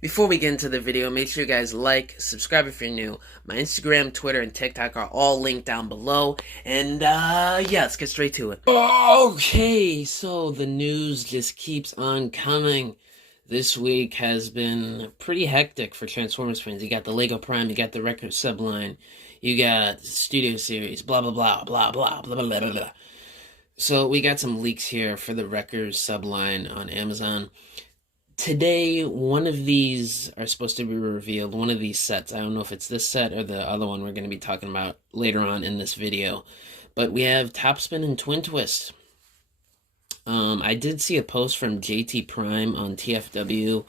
Before we get into the video, make sure you guys like, subscribe if you're new. My Instagram, Twitter, and TikTok are all linked down below. And, yeah, let's get straight to it. Okay, so the news just keeps on coming. This week has been pretty hectic for Transformers fans. You got the Lego Prime, you got the Record Subline, you got Studio Series, blah, blah, blah, blah, blah, blah, blah, blah, blah. So we got some leaks here for the Record Subline on Amazon. Today, one of these are supposed to be revealed, one of these sets. I don't know if it's this set or the other one we're going to be talking about later on in this video. But we have Topspin and Twintwist. I did see a post from JT Prime on TFW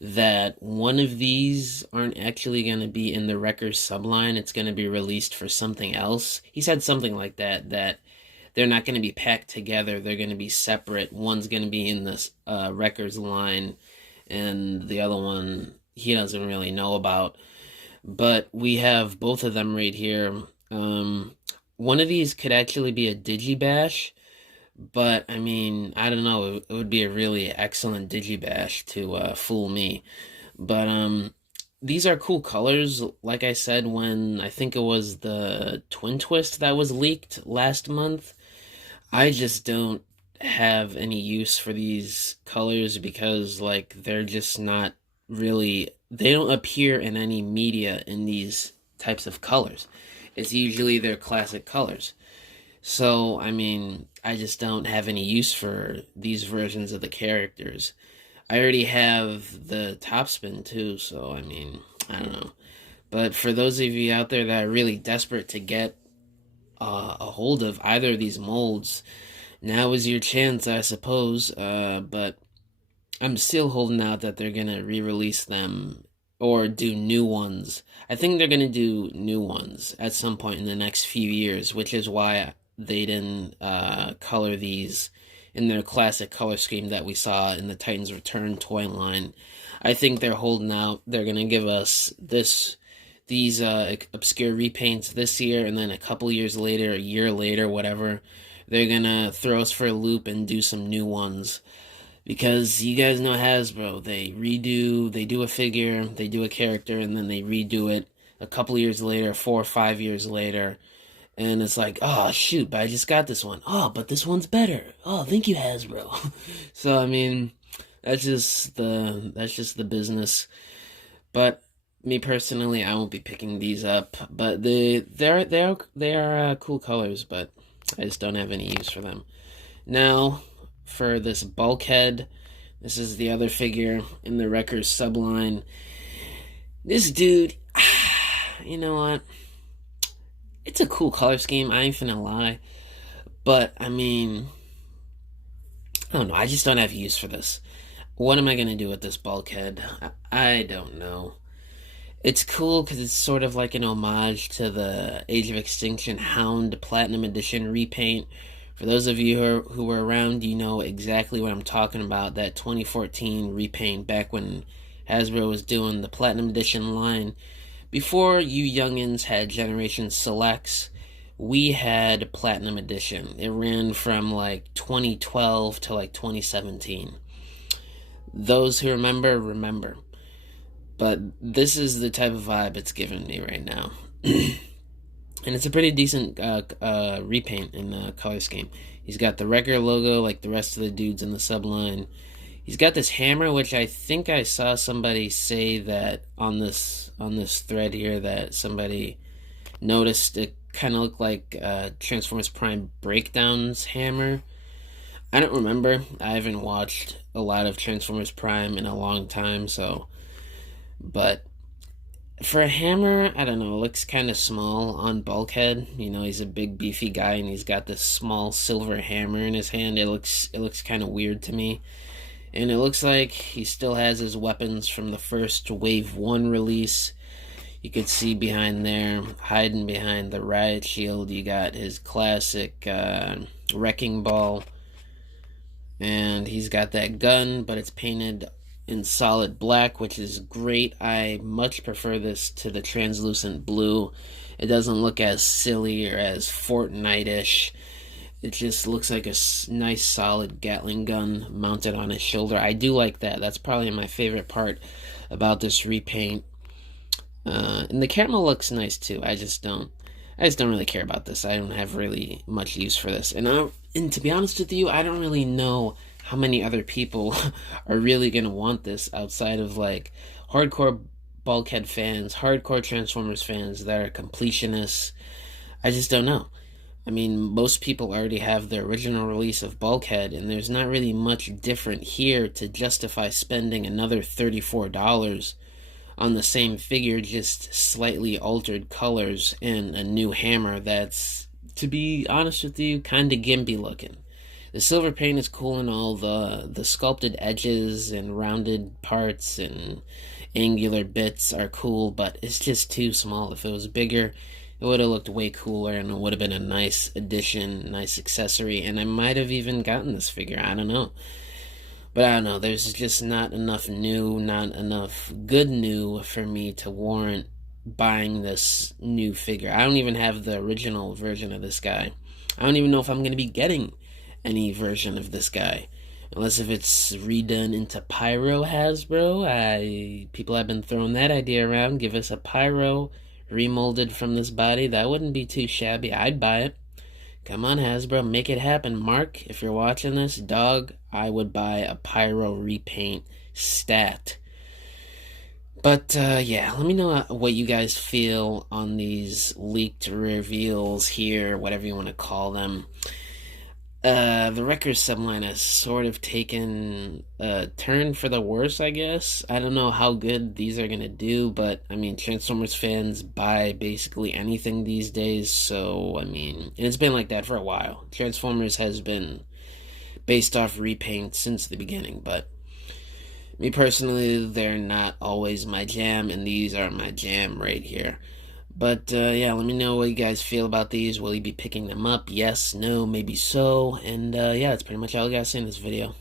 that one of these aren't actually going to be in the Wreckers subline. It's going to be released for something else. He said something like that they're not going to be packed together. They're going to be separate. One's going to be in this Wreckers line, and the other one he doesn't really know about. But we have both of them right here. One of these could actually be a Digibash, but I mean, I don't know. It would be a really excellent Digibash to fool me. But these are cool colors. Like I said, when I think it was the Twintwist that was leaked last month, I just don't have any use for these colors because, like, they're just not really, they don't appear in any media in these types of colors. It's usually their classic colors. So, I mean, I just don't have any use for these versions of the characters. I already have the Topspin too, so, I mean, I don't know. But for those of you out there that are really desperate to get a hold of either of these molds, now is your chance, I suppose. But I'm still holding out that they're gonna re-release them or do new ones. I think they're gonna do new ones at some point in the next few years, which is why they didn't color these in their classic color scheme that we saw in the Titans Return toy line. I think they're holding out. They're gonna give us these obscure repaints this year, and then a couple years later, a year later, whatever, they're gonna throw us for a loop and do some new ones. Because you guys know Hasbro, they do a figure, they do a character, and then they redo it a couple years later, 4 or 5 years later, and it's like, oh shoot, but I just got this one. Oh, but this one's better. Oh, thank you, Hasbro. So I mean, that's just the business. But me personally, I won't be picking these up, but they are cool colors, but I just don't have any use for them. Now, for this Bulkhead, this is the other figure in the Wreckers subline. This dude, you know what? It's a cool color scheme, I ain't finna lie, but I mean, I don't know, I just don't have use for this. What am I gonna do with this Bulkhead? I don't know. It's cool because it's sort of like an homage to the Age of Extinction Hound Platinum Edition repaint. For those of you who were around, you know exactly what I'm talking about. That 2014 repaint back when Hasbro was doing the Platinum Edition line. Before you youngins had Generation Selects, we had Platinum Edition. It ran from like 2012 to like 2017. Those who remember, remember. But this is the type of vibe it's giving me right now. And it's a pretty decent repaint in the color scheme. He's got the Wrecker logo like the rest of the dudes in the subline. He's got this hammer, which I think I saw somebody say that on this thread here that somebody noticed it kind of looked like Transformers Prime Breakdown's hammer. I don't remember. I haven't watched a lot of Transformers Prime in a long time, so... But for a hammer, I don't know, it looks kind of small on Bulkhead. You know, he's a big beefy guy and he's got this small silver hammer in his hand. It looks kind of weird to me. And it looks like he still has his weapons from the first Wave 1 release. You could see behind there, hiding behind the riot shield, you got his classic wrecking ball. And he's got that gun, but it's painted in solid black, which is great. I much prefer this to the translucent blue. It doesn't look as silly or as Fortnite-ish. It just looks like a nice solid Gatling gun mounted on his shoulder. I do like that. That's probably my favorite part about this repaint. And the camera looks nice too. I just don't really care about this. I don't have really much use for this. And to be honest with you, I don't really know how many other people are really gonna want this outside of like hardcore Bulkhead fans, hardcore Transformers fans that are completionists. I just don't know. I mean, most people already have the original release of Bulkhead, and there's not really much different here to justify spending another $34 on the same figure, just slightly altered colors and a new hammer that's, to be honest with you, kind of gimpy looking. The silver paint is cool and all, the sculpted edges and rounded parts and angular bits are cool, but it's just too small. If it was bigger, it would have looked way cooler and it would have been a nice addition, nice accessory, and I might have even gotten this figure. I don't know. But I don't know, there's just not enough new, not enough good new for me to warrant buying this new figure. I don't even have the original version of this guy. I don't even know if I'm going to be getting any version of this guy. Unless if it's redone into Pyro Hasbro. People have been throwing that idea around. Give us a Pyro remolded from this body. That wouldn't be too shabby. I'd buy it. Come on, Hasbro, make it happen. Mark, if you're watching this, dog, I would buy a Pyro repaint stat. But, yeah, let me know what you guys feel on these leaked reveals here, whatever you want to call them. The Wreckers subline has sort of taken a turn for the worse, I guess. I don't know how good these are gonna do, but, I mean, Transformers fans buy basically anything these days, so, I mean, it's been like that for a while. Transformers has been based off repaint since the beginning, but me personally, they're not always my jam, and these are my jam right here. But, yeah, let me know what you guys feel about these. Will you be picking them up? Yes, no, maybe so. And, yeah, that's pretty much all I gotta say in this video.